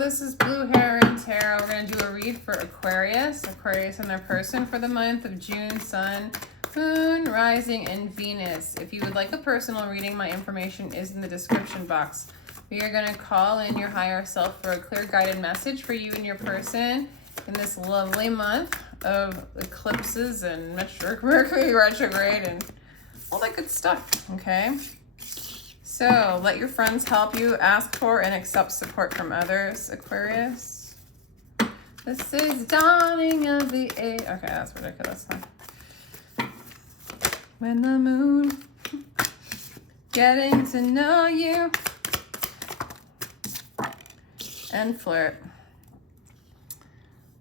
this is Blue Heron Tarot. We're going to do a read for Aquarius. Aquarius and their person for the month of June, Sun, Moon, Rising, and Venus. If you would like a personal reading, my information is in the description box. We are going to call in your higher self for a clear guided message for you and your person in this lovely month of eclipses and Mercury retrograde and all that good stuff, okay? So let your friends help you, ask for and accept support from others, Aquarius. This is dawning of the age. Okay, that's ridiculous, huh? When the moon, getting to know you, and flirt.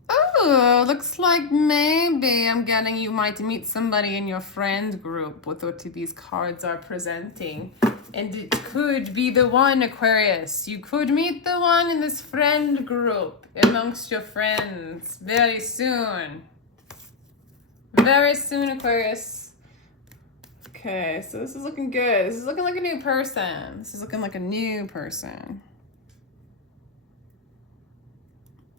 Oh, looks like maybe I'm getting you might meet somebody in your friend group with what these cards are presenting. And it could be the one, Aquarius. You could meet the one in this friend group amongst your friends very soon. Very soon, Aquarius. Okay, so this is looking good. This is looking like a new person. This is looking like a new person.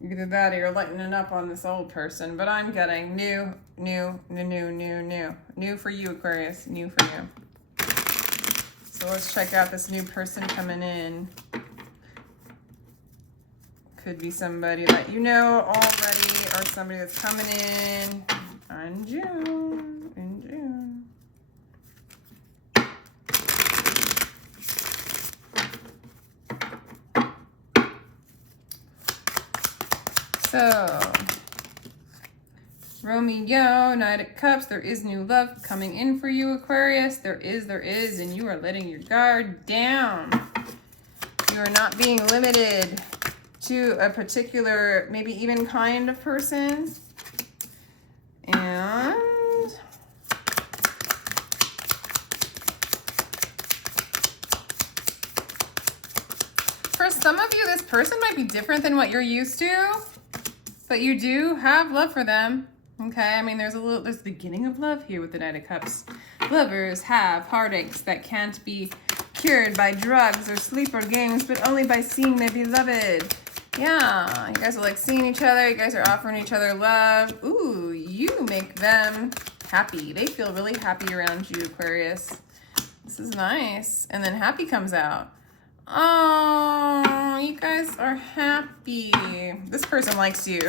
Either that or you're lightening up on this old person, but I'm getting new. New for you, Aquarius. New for you. So let's check out this new person coming in. Could be somebody that you know already or somebody that's coming in June. So, Romeo, Knight of Cups, there is new love coming in for you, Aquarius. There is, and you are letting your guard down. You are not being limited to a particular, maybe even kind of person. And for some of you, this person might be different than what you're used to, but you do have love for them. Okay, I mean, there's the beginning of love here with the Knight of Cups. Lovers have heartaches that can't be cured by drugs or sleep or games, but only by seeing their beloved. Yeah, you guys are like seeing each other. You guys are offering each other love. Ooh, you make them happy. They feel really happy around you, Aquarius. This is nice. And then happy comes out. Oh, you guys are happy. This person likes you.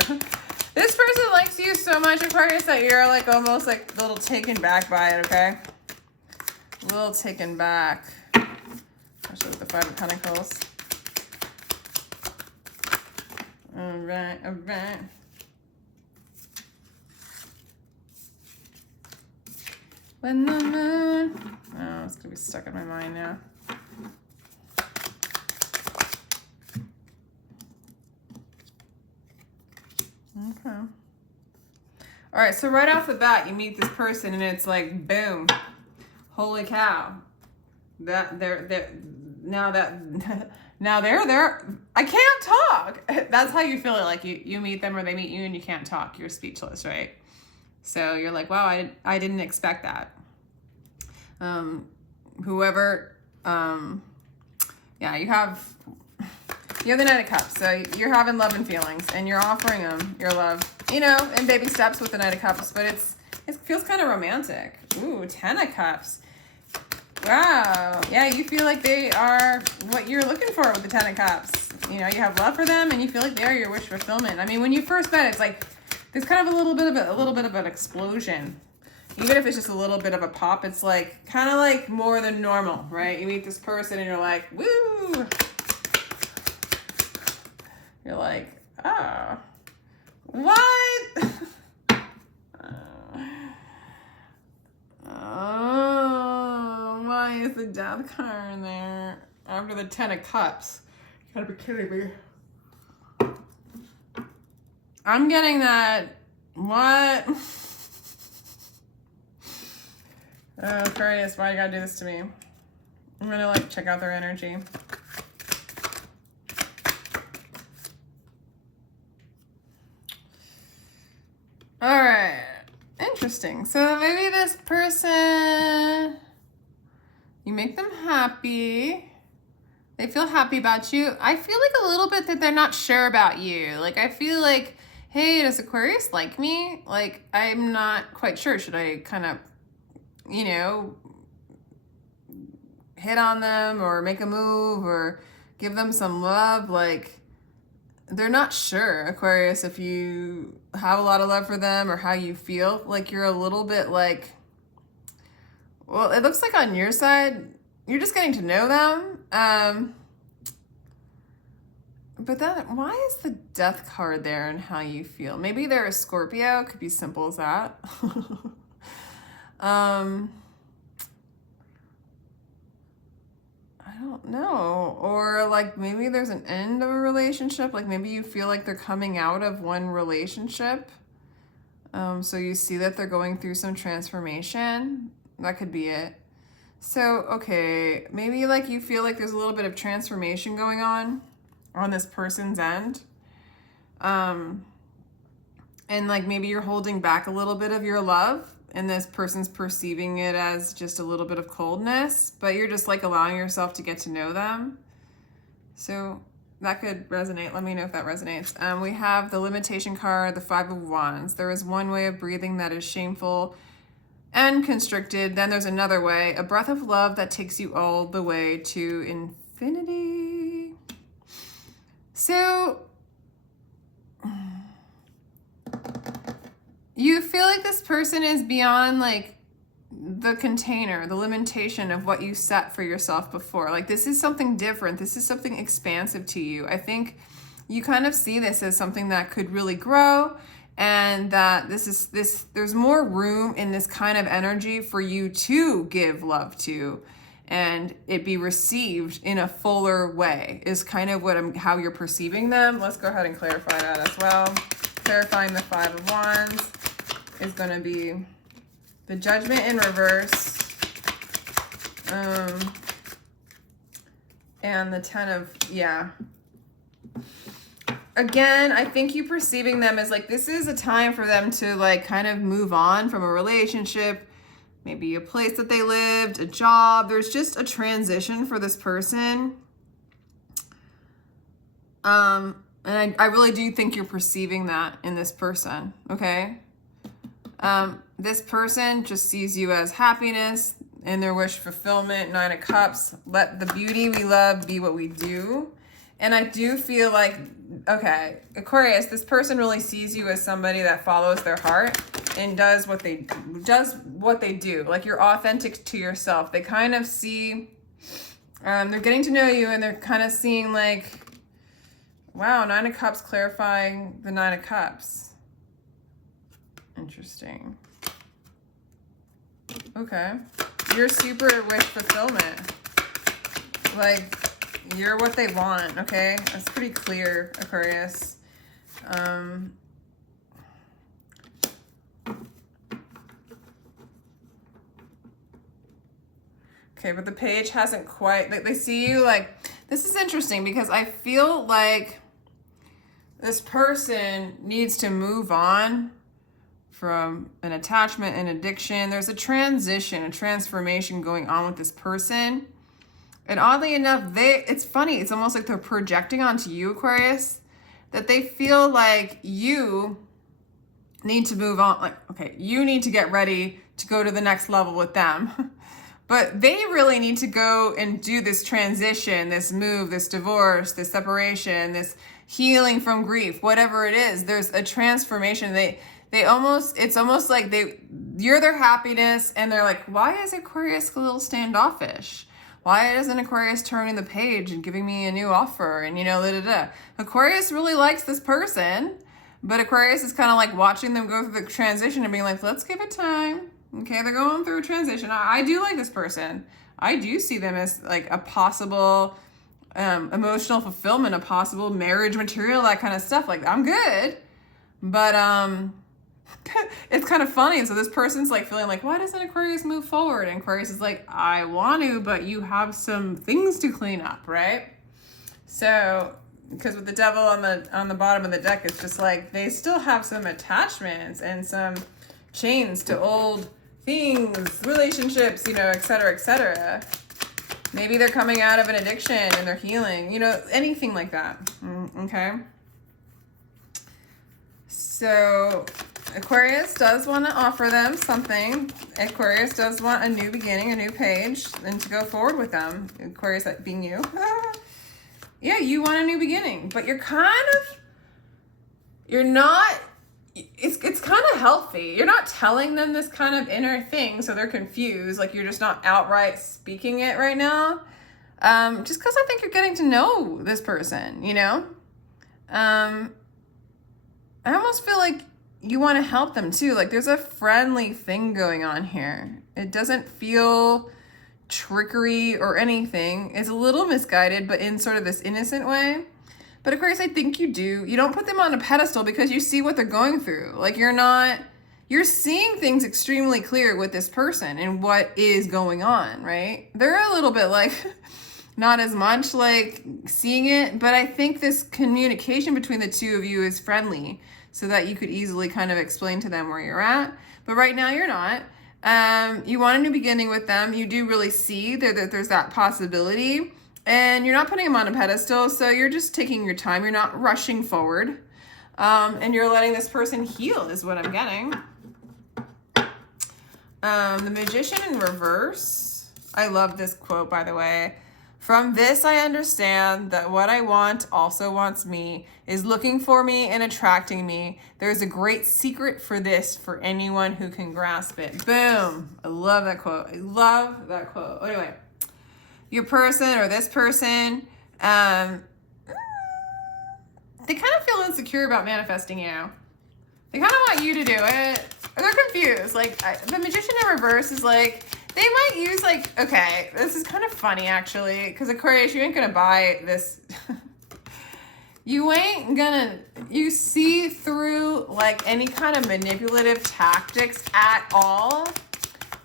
This person likes you so much, Aquarius, that you're like almost like a little taken back by it, okay? A little taken back. Especially with the Five of Pentacles. All right, all right. When the moon... Oh, it's going to be stuck in my mind now. Okay. All right, so right off the bat, you meet this person and it's like, boom, holy cow. Now they're, I can't talk. That's how you feel it. Like you meet them or they meet you and you can't talk. You're speechless, right? So you're like, wow, I didn't expect that. Yeah, you have the Knight of Cups, so you're having love and feelings, and you're offering them your love, you know, in baby steps with the Knight of Cups, but it feels kind of romantic. Ooh, Ten of Cups. Wow. Yeah, you feel like they are what you're looking for with the Ten of Cups. You know, you have love for them, and you feel like they are your wish fulfillment. I mean, when you first met, it's like there's kind of a little bit of an explosion. Even if it's just a little bit of a pop, it's like kind of like more than normal, right? You meet this person, and you're like, woo. You're like, oh, what? Oh, why is the Death card in there after the Ten of Cups? You gotta be kidding me. I'm getting that. What? Oh, Aquarius, why you gotta do this to me? I'm gonna like check out their energy. All right, interesting. So maybe this person, you make them happy, They feel happy about you. I feel like a little bit that they're not sure about you. Like, I feel like, hey, does Aquarius like me? Like, I'm not quite sure. Should I kind of, you know, hit on them or make a move or give them some love? Like, they're not sure, Aquarius, if you have a lot of love for them or how you feel. Like, you're a little bit like, well, it looks like on your side, you're just getting to know them. But then why is the Death card there and how you feel? Maybe they're a Scorpio. Could be simple as that. I don't know. Or like maybe there's an end of a relationship. Like maybe you feel like they're coming out of one relationship. So you see that they're going through some transformation. That could be it. So, okay, maybe like you feel like there's a little bit of transformation going on this person's end. And like maybe you're holding back a little bit of your love and this person's perceiving it as just a little bit of coldness, but you're just like allowing yourself to get to know them. So that could resonate. Let me know if that resonates. We have the limitation card, the 5 of Wands. There is one way of breathing that is shameful and constricted. Then there's another way, a breath of love that takes you all the way to infinity. So you feel like this person is beyond like the container, the limitation of what you set for yourself before. Like this is something different. This is something expansive to you. I think you kind of see this as something that could really grow, and that there's more room in this kind of energy for you to give love to and it be received in a fuller way is kind of how you're perceiving them. Let's go ahead and clarify that as well. Clarifying the 5 of Wands is going to be the Judgment in reverse, and the 10 of, again, I think you perceiving them as like, this is a time for them to like kind of move on from a relationship, maybe a place that they lived, a job. There's just a transition for this person. And I really do think you're perceiving that in this person, okay? This person just sees you as happiness and their wish fulfillment, 9 of Cups. Let the beauty we love be what we do. And I do feel like, okay, Aquarius, this person really sees you as somebody that follows their heart and does what they do. Like you're authentic to yourself. They kind of see, they're getting to know you and they're kind of seeing like, wow, 9 of Cups clarifying the 9 of Cups. Interesting. Okay. You're super wish fulfillment. Like, you're what they want, okay? That's pretty clear, Aquarius. Okay, but the page hasn't quite, like, they see you, like, this is interesting because I feel like this person needs to move on from an attachment and addiction. There's a transition, a transformation going on with this person. And oddly enough, it's funny, it's almost like they're projecting onto you, Aquarius, that they feel like you need to move on. Like, okay, you need to get ready to go to the next level with them. But they really need to go and do this transition, this move, this divorce, this separation, this healing from grief, whatever it is. There's a transformation. It's almost like you're their happiness, and they're like, why is Aquarius a little standoffish? Why isn't Aquarius turning the page and giving me a new offer? And Aquarius really likes this person, but Aquarius is kind of like watching them go through the transition and being like, let's give it time. Okay, they're going through a transition. I do like this person. I do see them as like a possible emotional fulfillment, a possible marriage material, that kind of stuff. Like, I'm good. But it's kind of funny. So this person's like feeling like, why doesn't Aquarius move forward? And Aquarius is like, I want to, but you have some things to clean up, right? So, because with the Devil on the bottom of the deck, it's just like they still have some attachments and some chains to old things, relationships, et cetera, et cetera. Maybe they're coming out of an addiction and they're healing, you know, anything like that. Okay. So Aquarius does want to offer them something. Aquarius does want a new beginning, a new page, and to go forward with them. Aquarius, that being you. Yeah, you want a new beginning, but you're not, it's kind of healthy. You're not telling them this kind of inner thing, so they're confused. Like, you're just not outright speaking it right now. Just because I think you're getting to know this person, you know? I almost feel like you want to help them too. Like, there's a friendly thing going on here. It doesn't feel trickery or anything. It's a little misguided, but in sort of this innocent way. But Aquarius, I think you do. You don't put them on a pedestal because you see what they're going through. Like, you're seeing things extremely clear with this person and what is going on, right? They're a little bit like, not as much like seeing it, but I think this communication between the two of you is friendly so that you could easily kind of explain to them where you're at. But right now you're not. You want a new beginning with them. You do really see that there's that possibility. And you're not putting them on a pedestal, so you're just taking your time. You're not rushing forward. And you're letting this person heal is what I'm getting. The Magician in reverse. I love this quote, by the way. From this, I understand that what I want also wants me, is looking for me and attracting me. There's a great secret for this for anyone who can grasp it. Boom. I love that quote. I love that quote. Anyway, your person or this person, they kind of feel insecure about manifesting you. They kind of want you to do it. Or they're confused. Like, the Magician in reverse is like, they might use like, okay, this is kind of funny actually, because Aquarius, you ain't gonna buy this. You see through like any kind of manipulative tactics at all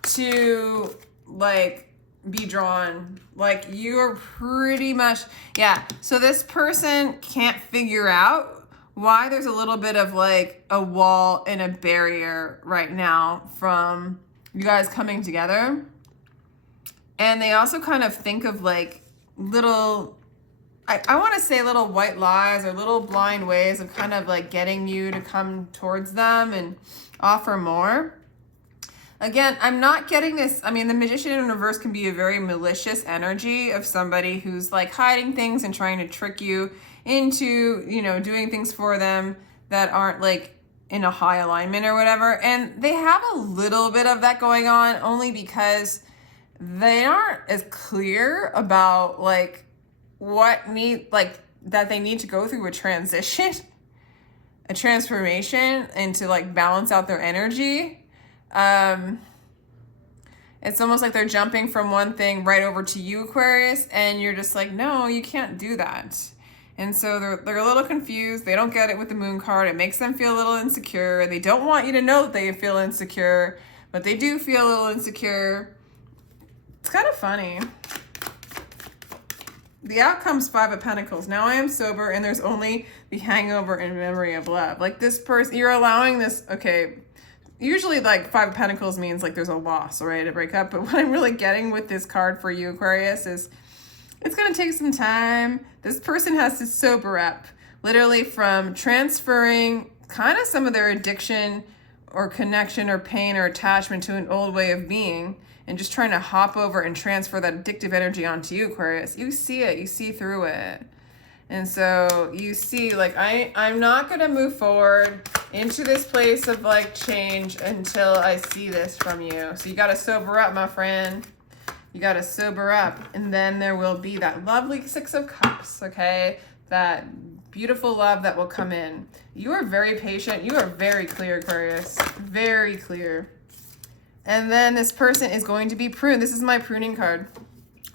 to like be drawn. Like, you're pretty much, yeah. So this person can't figure out why there's a little bit of like a wall and a barrier right now from you guys coming together. And they also kind of think of like little, I want to say little white lies or little blind ways of kind of like getting you to come towards them and offer more. Again, I'm not getting this. I mean, the Magician in reverse can be a very malicious energy of somebody who's like hiding things and trying to trick you into, you know, doing things for them that aren't like in a high alignment or whatever. And they have a little bit of that going on only because they aren't as clear about like that they need to go through a transition, a transformation, and to like balance out their energy. It's almost like they're jumping from one thing right over to you, Aquarius, and you're just like, no, you can't do that. And so they're a little confused. They don't get it with the Moon card. It makes them feel a little insecure. They don't want you to know that they feel insecure, but they do feel a little insecure. It's kind of funny. The outcome's 5 of Pentacles. Now I am sober and there's only the hangover and memory of love. Like, this person, you're allowing this, okay, usually like 5 of Pentacles means like there's a loss, right, a breakup. But what I'm really getting with this card for you, Aquarius, is it's going to take some time. This person has to sober up, literally, from transferring kind of some of their addiction or connection or pain or attachment to an old way of being and just trying to hop over and transfer that addictive energy onto you, Aquarius. You see it. You see through it. And so you see, like, I'm not going to move forward into this place of, like, change until I see this from you. So you got to sober up, my friend. You got to sober up. And then there will be that lovely 6 of Cups, okay? That beautiful love that will come in. You are very patient. You are very clear, Aquarius. Very clear. And then this person is going to be pruned. This is my pruning card.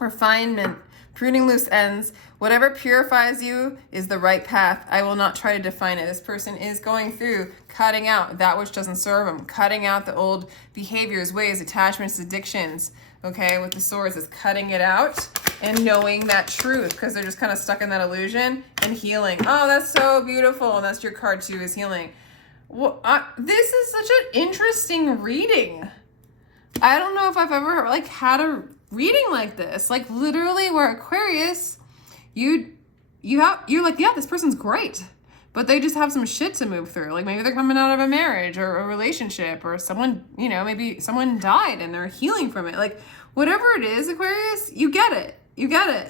Refinement. Pruning loose ends. Whatever purifies you is the right path. I will not try to define it. This person is going through cutting out that which doesn't serve them. Cutting out the old behaviors, ways, attachments, addictions. Okay, with the swords, is cutting it out and knowing that truth, because they're just kind of stuck in that illusion, and healing. Oh, that's so beautiful. And that's your card too, is healing. Well, this is such an interesting reading. I don't know if I've ever like had a reading like this, like literally where Aquarius, you're like, yeah, this person's great, but they just have some shit to move through. Like maybe they're coming out of a marriage or a relationship, or someone, you know, maybe someone died and they're healing from it. Like whatever it is, Aquarius, you get it,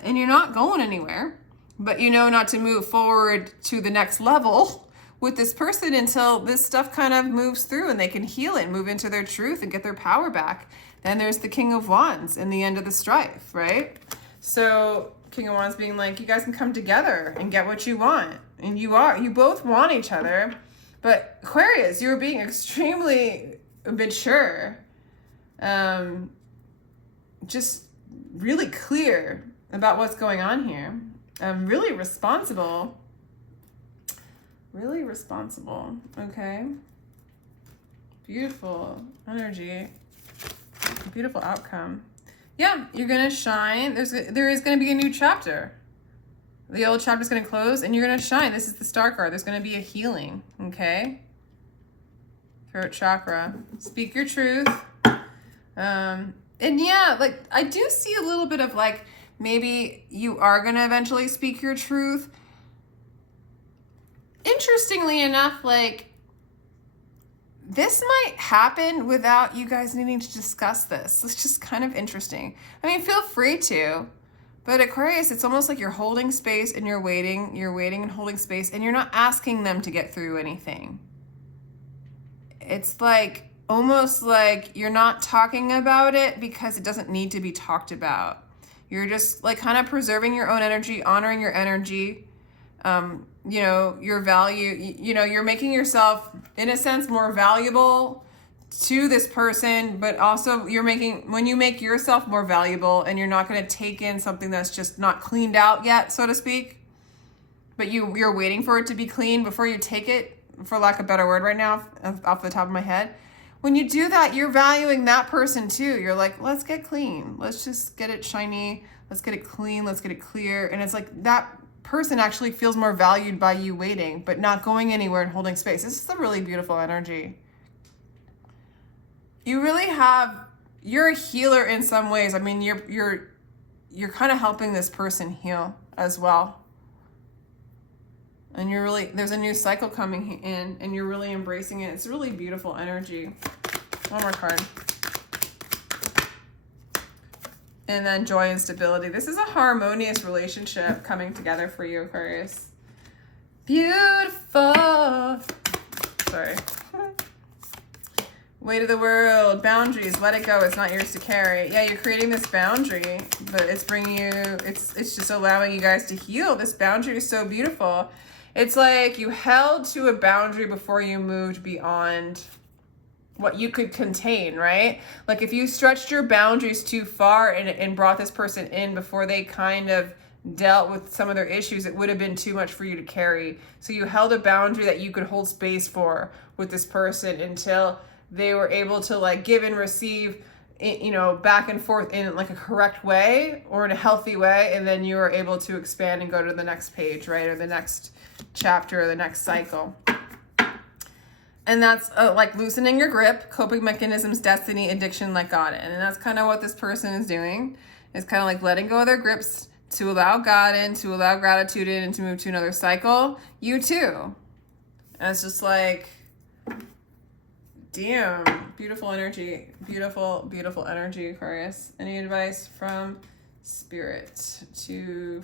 and you're not going anywhere, but you know not to move forward to the next level with this person until this stuff kind of moves through and they can heal it, move into their truth and get their power back. Then there's the King of Wands in the end of the strife, right? So King of Wands being like, you guys can come together and get what you want. And you both want each other. But Aquarius, you're being extremely mature. Just really clear about what's going on here. Really responsible. Really responsible. Okay. Beautiful energy. Beautiful outcome. Yeah, you're gonna shine. There is gonna be a new chapter. The old chapter is gonna close, and you're gonna shine. This is the Star card. There's gonna be a healing. Okay. Throat chakra. Speak your truth. And yeah, like I do see a little bit of like maybe you are gonna eventually speak your truth. Interestingly enough, like this might happen without you guys needing to discuss this. It's just kind of interesting. I mean, feel free to, but Aquarius, it's almost like you're holding space and you're waiting and holding space, and you're not asking them to get through anything. It's like almost like you're not talking about it because it doesn't need to be talked about. You're just like kind of preserving your own energy, honoring your energy. You know, your value, you know, you're making yourself in a sense more valuable to this person, but also when you make yourself more valuable and you're not going to take in something that's just not cleaned out yet, so to speak, but you're waiting for it to be clean before you take it, for lack of a better word right now, off the top of my head. When you do that, you're valuing that person too. You're like, let's get clean. Let's just get it shiny. Let's get it clean. Let's get it clear. And it's like that person actually feels more valued by you waiting, but not going anywhere and holding space. This is a really beautiful energy. You really you're a healer in some ways. I mean, you're kind of helping this person heal as well. And there's a new cycle coming in and you're really embracing it. It's really beautiful energy. One more card. And then joy and stability. This is a harmonious relationship coming together for you, Aquarius. Beautiful. Sorry. Weight of the world. Boundaries. Let it go. It's not yours to carry. Yeah, you're creating this boundary, but it's bringing you, it's just allowing you guys to heal. This boundary is so beautiful. It's like you held to a boundary before you moved beyond what you could contain, right? Like if you stretched your boundaries too far and brought this person in before they kind of dealt with some of their issues, it would have been too much for you to carry. So you held a boundary that you could hold space for with this person until they were able to like give and receive, you know, back and forth in like a correct way or in a healthy way. And then you were able to expand and go to the next page, right? Or the next chapter or the next cycle. And that's like loosening your grip, coping mechanisms, destiny, addiction, let God in. And that's kind of what this person is doing. It's kind of like letting go of their grips to allow God in, to allow gratitude in, and to move to another cycle. You too. And it's just like, damn, beautiful energy. Beautiful, beautiful energy, Aquarius. Any advice from Spirit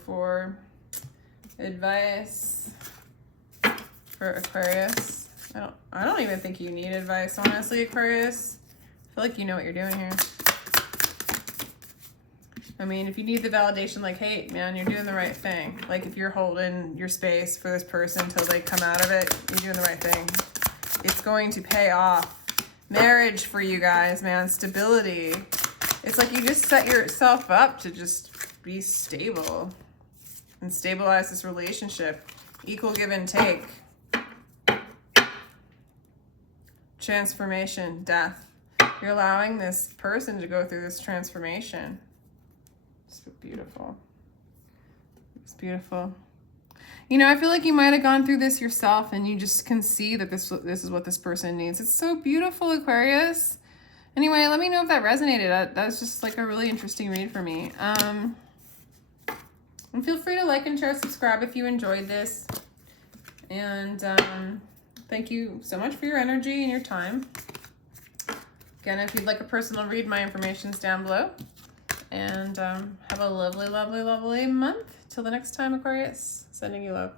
for advice for Aquarius? I don't even think you need advice, honestly, Aquarius. I feel like you know what you're doing here. I mean, if you need the validation, like, hey, man, you're doing the right thing. Like, if you're holding your space for this person until they come out of it, you're doing the right thing. It's going to pay off. Marriage for you guys, man. Stability. It's like you just set yourself up to just be stable and stabilize this relationship. Equal give and take. Transformation, death. You're allowing this person to go through this transformation. So beautiful. It's beautiful. You know, I feel like you might have gone through this yourself and you just can see that this is what this person needs. It's so beautiful, Aquarius. Anyway, let me know if that resonated. That was just like a really interesting read for me. And feel free to like and share, subscribe if you enjoyed this. And thank you so much for your energy and your time. Again, if you'd like a personal read, my information's down below. And have a lovely, lovely, lovely month. Till the next time, Aquarius. Sending you love.